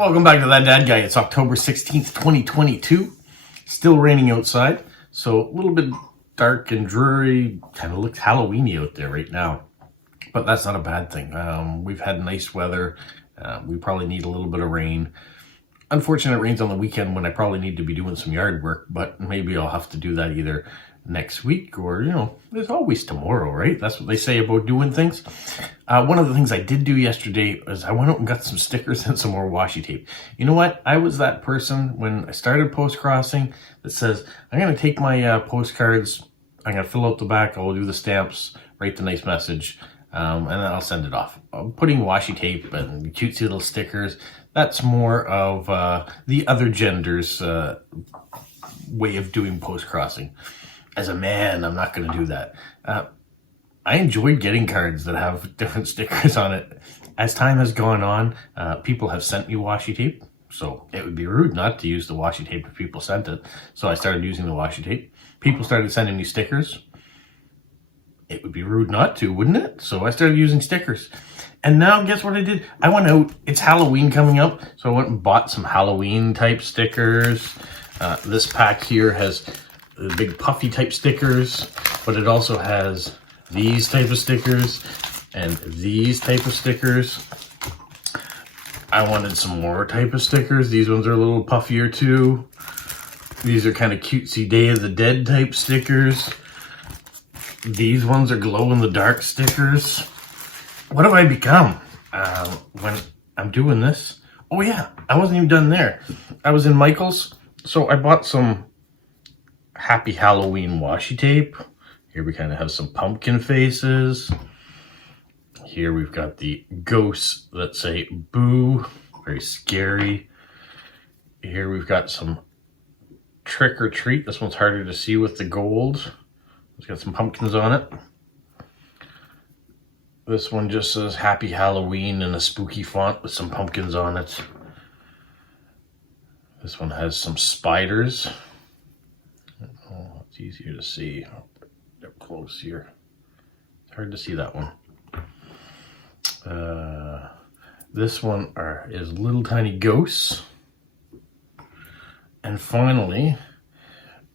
Welcome back to That Dad Guy. It's October 16th, 2022. Still raining outside, so a little bit dark and dreary. Kind of looks Halloween-y out there right now, but that's not a bad thing. We've had nice weather. We probably need a little bit of rain. Unfortunately, it rains on the weekend when I probably need to be doing some yard work, but maybe I'll have to do that either next week or, there's always tomorrow, right? That's what they say about doing things. One of the things I did do yesterday was I went out and got some stickers and some more washi tape. You know what? I was that person when I started post-crossing that says, I'm going to take my postcards, I'm going to fill out the back, I'll do the stamps, write the nice message, and then I'll send it off. Putting washi tape and cutesy little stickers, that's more of the other gender's way of doing post-crossing. As a man, I'm not going to do that. I enjoyed getting cards that have different stickers on it. As time has gone on, people have sent me washi tape, so it would be rude not to use the washi tape if people sent it. So I started using the washi tape. People started sending me stickers. It would be rude not to, wouldn't it? So I started using stickers. And now guess what I did? I went out, it's Halloween coming up, so I went and bought some Halloween type stickers. This pack here has the big puffy type stickers, but it also has these type of stickers and these type of stickers. I wanted some more type of stickers. These ones are a little puffier too. These are kind of cutesy Day of the Dead type stickers. These ones are glow in the dark stickers. What have I become when I'm doing this? Oh yeah, I wasn't even done there. I was in Michael's, so I bought some Happy Halloween washi tape. Here we kind of have some pumpkin faces. Here we've got the ghosts that say boo, very scary. Here we've got some trick or treat. This one's harder to see with the gold. It's got some pumpkins on it. This one just says Happy Halloween in a spooky font with some pumpkins on it. This one has some spiders. Oh, it's easier to see up close here. It's hard to see that one. This one is little tiny ghosts. And finally,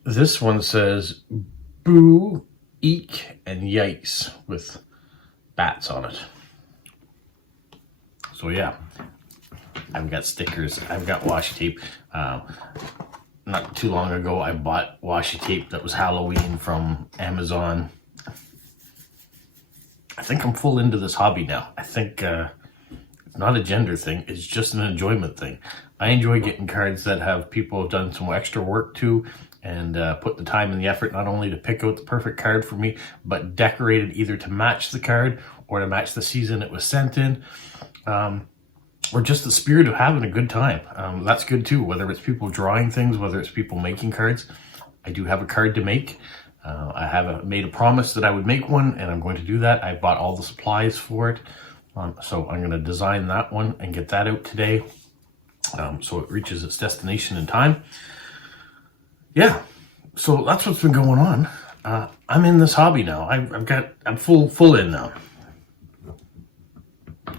this one says boo, eek, and yikes with bats on it. So yeah, I've got stickers, I've got washi tape. Not too long ago, I bought washi tape that was Halloween from Amazon. I think I'm full into this hobby now. I think it's not a gender thing, it's just an enjoyment thing. I enjoy getting cards that have people have done some extra work to and put the time and the effort not only to pick out the perfect card for me, but decorate it either to match the card or to match the season it was sent in. Or just the spirit of having a good time. That's good too, whether it's people drawing things, whether it's people making cards. I do have a card to make. I have made a promise that I would make one, and I'm going to do that. I bought all the supplies for it. So I'm going to design that one and get that out today, so it reaches its destination in time. Yeah, so that's what's been going on. I'm in this hobby now. I'm full in now.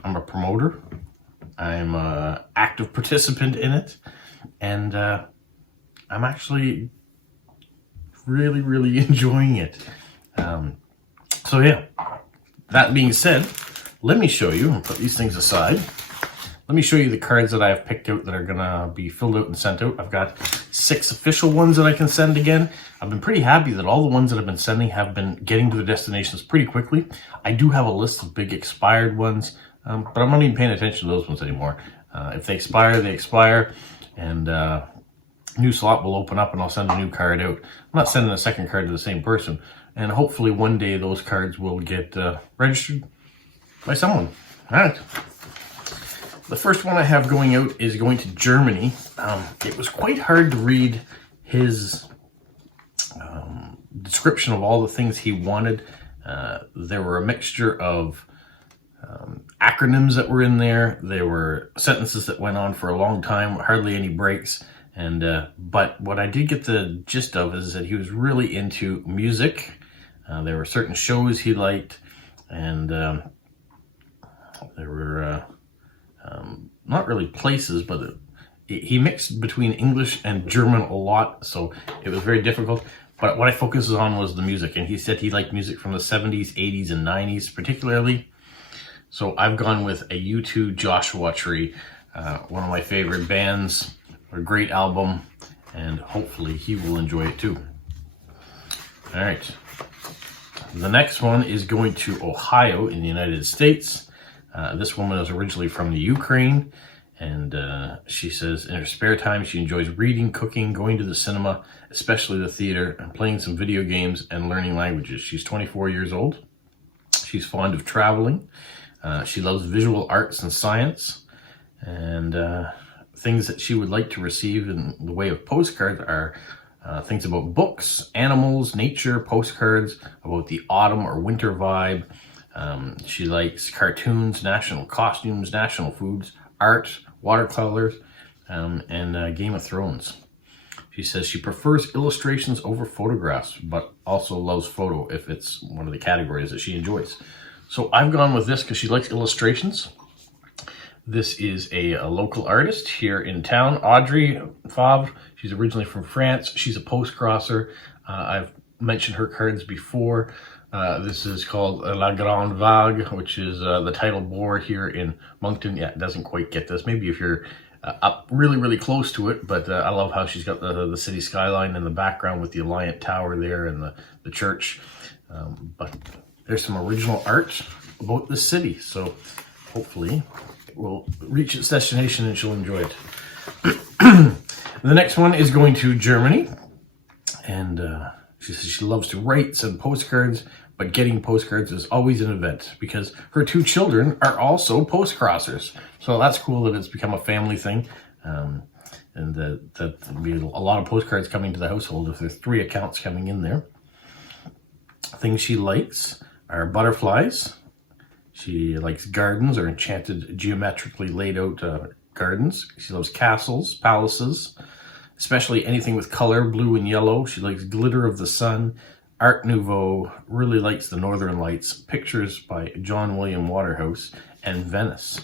I'm a promoter. I'm an active participant in it, and I'm actually really, really enjoying it. So yeah, that being said, let me show you, and put these things aside, let me show you the cards that I have picked out that are going to be filled out and sent out. I've got 6 official ones that I can send again. I've been pretty happy that all the ones that I've been sending have been getting to their destinations pretty quickly. I do have a list of big expired ones, but I'm not even paying attention to those ones anymore. If they expire, they expire, and new slot will open up and I'll send a new card out. I'm not sending a second card to the same person, and hopefully one day those cards will get registered by someone. All right. The first one I have going out is going to Germany. It was quite hard to read his description of all the things he wanted. There were a mixture of acronyms that were in there. There were sentences that went on for a long time, hardly any breaks. And but what I did get the gist of is that he was really into music. There were certain shows he liked, and there were not really places, but he mixed between English and German a lot, so it was very difficult. But what I focused on was the music, and he said he liked music from the 70s, 80s, and 90s particularly. So I've gone with a U2 Joshua Tree, one of my favorite bands, a great album, and hopefully he will enjoy it too. All right. The next one is going to Ohio in the United States. This woman is originally from the Ukraine, and she says in her spare time she enjoys reading, cooking, going to the cinema, especially the theater, and playing some video games and learning languages. She's 24 years old. She's fond of traveling. She loves visual arts and science, and things that she would like to receive in the way of postcards are things about books, animals, nature, postcards about the autumn or winter vibe. She likes cartoons, national costumes, national foods, art, watercolors, and Game of Thrones. She says she prefers illustrations over photographs, but also loves photo if it's one of the categories that she enjoys. So I've gone with this because she likes illustrations. This is a local artist here in town, Audrey Favre. She's originally from France. She's a postcrosser. I've mentioned her cards before. This is called La Grande Vague, which is the title bore here in Moncton. Yeah, it doesn't quite get this. Maybe if you're up really, really close to it, but I love how she's got the city skyline in the background with the Alliant Tower there and the church. But there's some original art about the city, so hopefully will reach its destination and she'll enjoy it. The next one is going to Germany, and she says she loves to write, send postcards, but getting postcards is always an event because her 2 children are also postcrossers. So that's cool that it's become a family thing, and that there'll be a lot of postcards coming to the household if there's 3 accounts coming in there. Things she likes are butterflies. She likes gardens or enchanted, geometrically laid out gardens. She loves castles, palaces, especially anything with color, blue and yellow. She likes glitter of the sun, Art Nouveau, really likes the Northern Lights, pictures by John William Waterhouse, and Venice.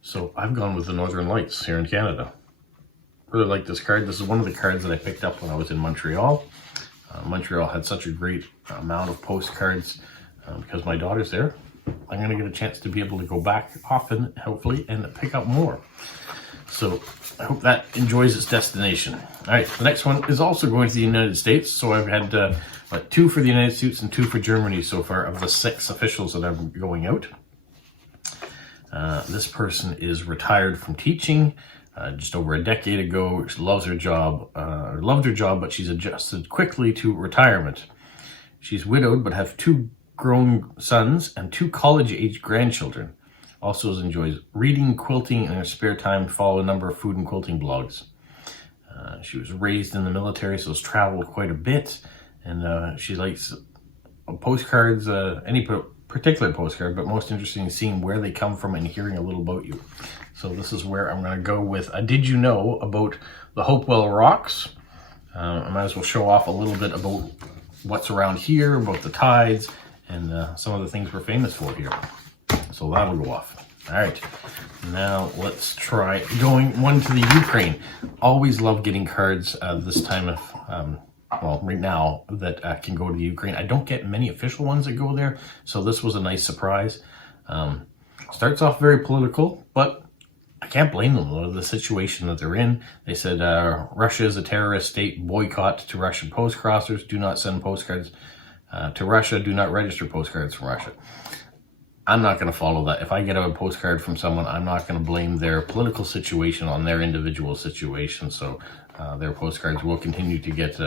So I've gone with the Northern Lights here in Canada. Really like this card. This is one of the cards that I picked up when I was in Montreal. Montreal had such a great amount of postcards because my daughter's there. I'm going to get a chance to be able to go back often, hopefully, and pick up more. So I hope that enjoys its destination. All right, the next one is also going to the United States. So I've had 2 for the United States and 2 for Germany so far of the 6 officials that I'm going out. This person is retired from teaching just over a decade ago. She loves her job, loved her job, but she's adjusted quickly to retirement. She's widowed, but have 2 grown sons and 2 college-age grandchildren. Also enjoys reading, quilting, and in her spare time follow a number of food and quilting blogs. She was raised in the military, so has traveled quite a bit, and she likes postcards, any particular postcard, but most interesting is seeing where they come from and hearing a little about you. So this is where I'm going to go with Did You Know about the Hopewell Rocks? I might as well show off a little bit about what's around here, about the tides, and some of the things we're famous for here. So that'll go off. All right, now let's try going one to the Ukraine. Always love getting cards this time of, well, right now that can go to the Ukraine. I don't get many official ones that go there, so this was a nice surprise. Starts off very political, but I can't blame them though, the situation that they're in. They said Russia is a terrorist state, boycott to Russian postcrossers, do not send postcards to Russia, do not register postcards from Russia. I'm not going to follow that. If I get a postcard from someone, I'm not going to blame their political situation on their individual situation. So their postcards will continue to get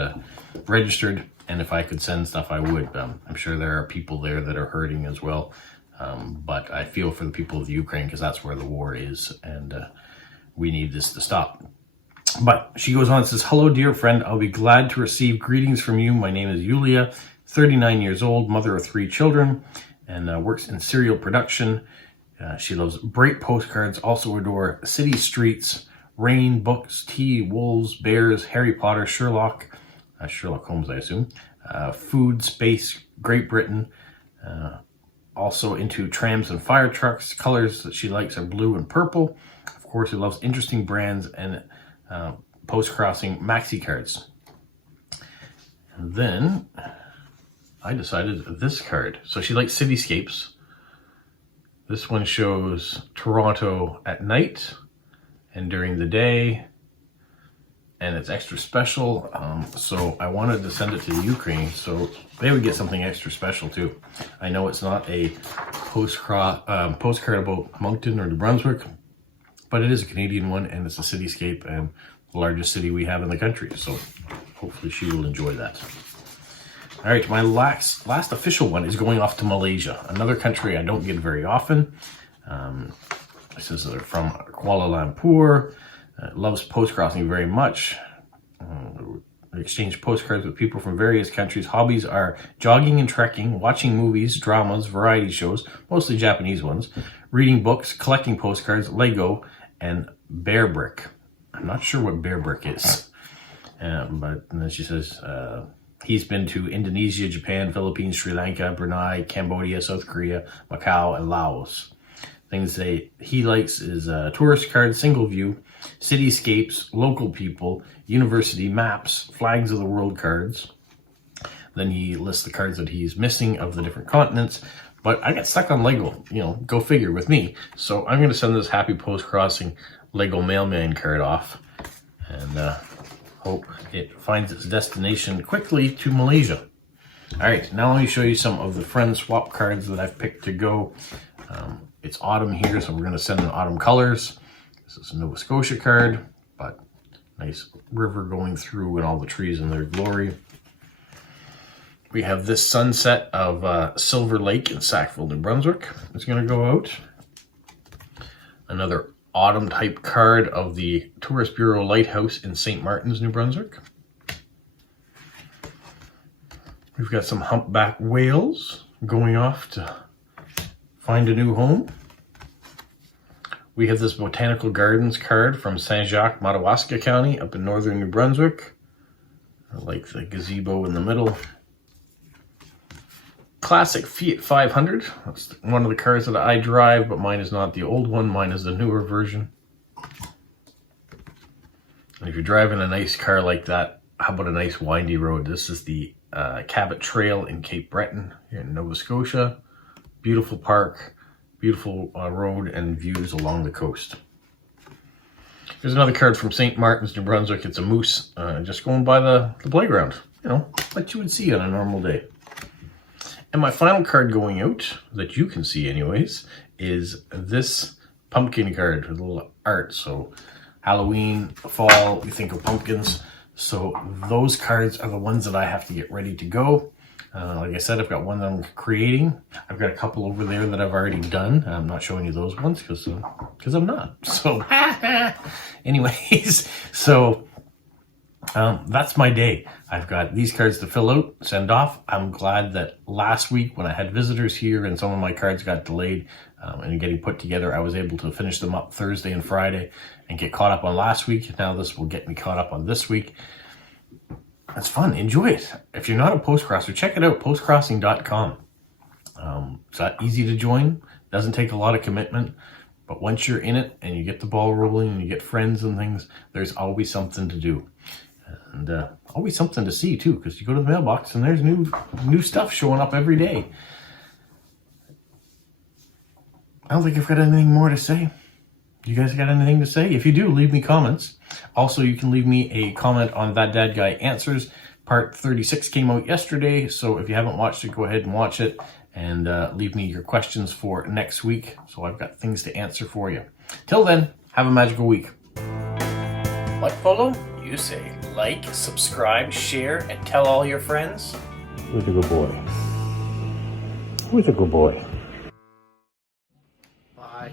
registered. And if I could send stuff, I would. I'm sure there are people there that are hurting as well. But I feel for the people of the Ukraine because that's where the war is. And we need this to stop. But she goes on and says, hello, dear friend. I'll be glad to receive greetings from you. My name is Yulia, 39 years old, mother of 3 children, and works in serial production. She loves bright postcards, also adore city streets, rain, books, tea, wolves, bears, Harry Potter, Sherlock Holmes, I assume, food, space, Great Britain, Also into trams and fire trucks. Colors that she likes are blue and purple. Of course, she loves interesting brands and post-crossing maxi cards. And then I decided this card. So she likes cityscapes. This one shows Toronto at night and during the day, and it's extra special. So I wanted to send it to the Ukraine so they would get something extra special too. I know it's not a postcard about Moncton or New Brunswick, but it is a Canadian one, and it's a cityscape and the largest city we have in the country. So hopefully she will enjoy that. All right, my last official one is going off to Malaysia, another country I don't get very often. This is from Kuala Lumpur. Loves postcrossing very much. Exchange postcards with people from various countries. Hobbies are jogging and trekking, watching movies, dramas, variety shows, mostly Japanese ones, reading books, collecting postcards, Lego, and bear brick. I'm not sure what bear brick is, but and then she says he's been to Indonesia, Japan, Philippines, Sri Lanka, Brunei, Cambodia, South Korea, Macau, and Laos. Things he likes is tourist cards, single view, cityscapes, local people, university maps, flags of the world cards. Then he lists the cards that he's missing of the different continents. But I got stuck on Lego, go figure with me. So I'm going to send this Happy Post-Crossing Lego Mailman card off and hope it finds its destination quickly to Malaysia. All right, now let me show you some of the friend swap cards that I've picked to go. It's autumn here, so we're going to send in autumn colors. This is a Nova Scotia card, but nice river going through and all the trees in their glory. We have this sunset of Silver Lake in Sackville, New Brunswick. It's going to go out. Another autumn type card of the Tourist Bureau Lighthouse in St. Martin's, New Brunswick. We've got some humpback whales going off to find a new home. We have this Botanical Gardens card from Saint-Jacques, Madawaska County up in northern New Brunswick. I like the gazebo in the middle. Classic Fiat 500. That's one of the cars that I drive, but mine is not the old one. Mine is the newer version. And if you're driving a nice car like that, how about a nice windy road? This is the Cabot Trail in Cape Breton here in Nova Scotia. Beautiful park, beautiful road and views along the coast. Here's another card from St. Martin's, New Brunswick. It's a moose just going by the playground, like you would see on a normal day. And my final card going out, that you can see anyways, is this pumpkin card with a little art. So Halloween, fall, we think of pumpkins. So those cards are the ones that I have to get ready to go. Like I said, I've got one that I'm creating. I've got a couple over there that I've already done. I'm not showing you those ones because I'm not. So anyways, so that's my day. I've got these cards to fill out, send off. I'm glad that last week when I had visitors here and some of my cards got delayed and getting put together, I was able to finish them up Thursday and Friday and get caught up on last week. Now this will get me caught up on this week. It's fun. Enjoy it. If you're not a postcrosser, check it out, postcrossing.com. It's not easy to join. Doesn't take a lot of commitment. But once you're in it and you get the ball rolling and you get friends and things, there's always something to do. And always something to see too, because you go to the mailbox and there's new stuff showing up every day. I don't think I've got anything more to say. You guys got anything to say? If you do, leave me comments. Also, you can leave me a comment on That Dad Guy Answers. Part 36 came out yesterday, so if you haven't watched it, go ahead and watch it. And leave me your questions for next week, so I've got things to answer for you. Till then, have a magical week. What, Polo? You say like, subscribe, share, and tell all your friends? Who's a good boy? Who's a good boy? Bye.